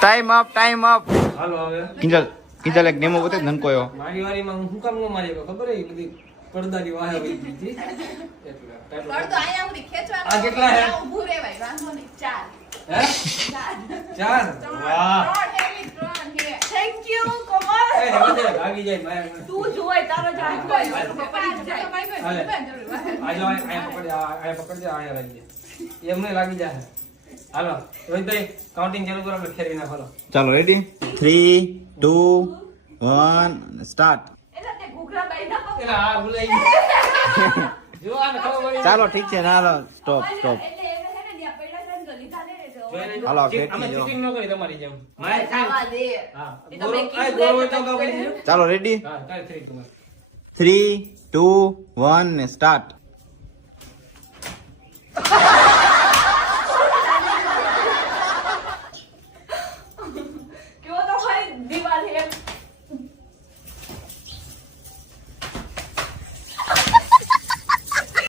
Time up હાલો હવે કિંજલ એક નેમો બતાવ નનકો એવો મારી વારીમાં હું કામ ન મારી ખબર હે બધી પડદાની વાહ આવી ગઈ એટલે પડદો આયા ઉડી ખેંચવાનો આ કેટલા હે ઊભું રહેવાય વાંધો નહીં 4 હે 4 વાહ થેન્ક યુ કોમલ એ હવે ભાગી જાય માયા તું જોય તારો જાત હોય પડી જાય આજો આયા પકડ દે આયા લાગી જાય એમને લાગી જાય હાલો રોહિતભાઈ કાઉન્ટિંગ ચાલુ કરો આપણે ફેરવી નાખો ચાલો રેડી 3 2 1 સ્ટાર્ટ એટલે તે ઘૂઘરા બાઈ ના પકડ એલા આ ભૂલાઈ જો આને ખબર પડી ચાલો ઠીક છે ના હાલો સ્ટોપ એટલે એને હે ને ન્યા પૈડા છે ને તો લીધા ને રે જો હાલો, અમે ફેંકી દો. ચીટિંગ ન કરી તમારી જેમ મારે ખાવા દે હા એ તો મેં આ કીધું ગોળ એટલે તો તો કરી ચાલો રેડી હા કાઈ થઈ ગયું 3 2 1 સ્ટાર્ટ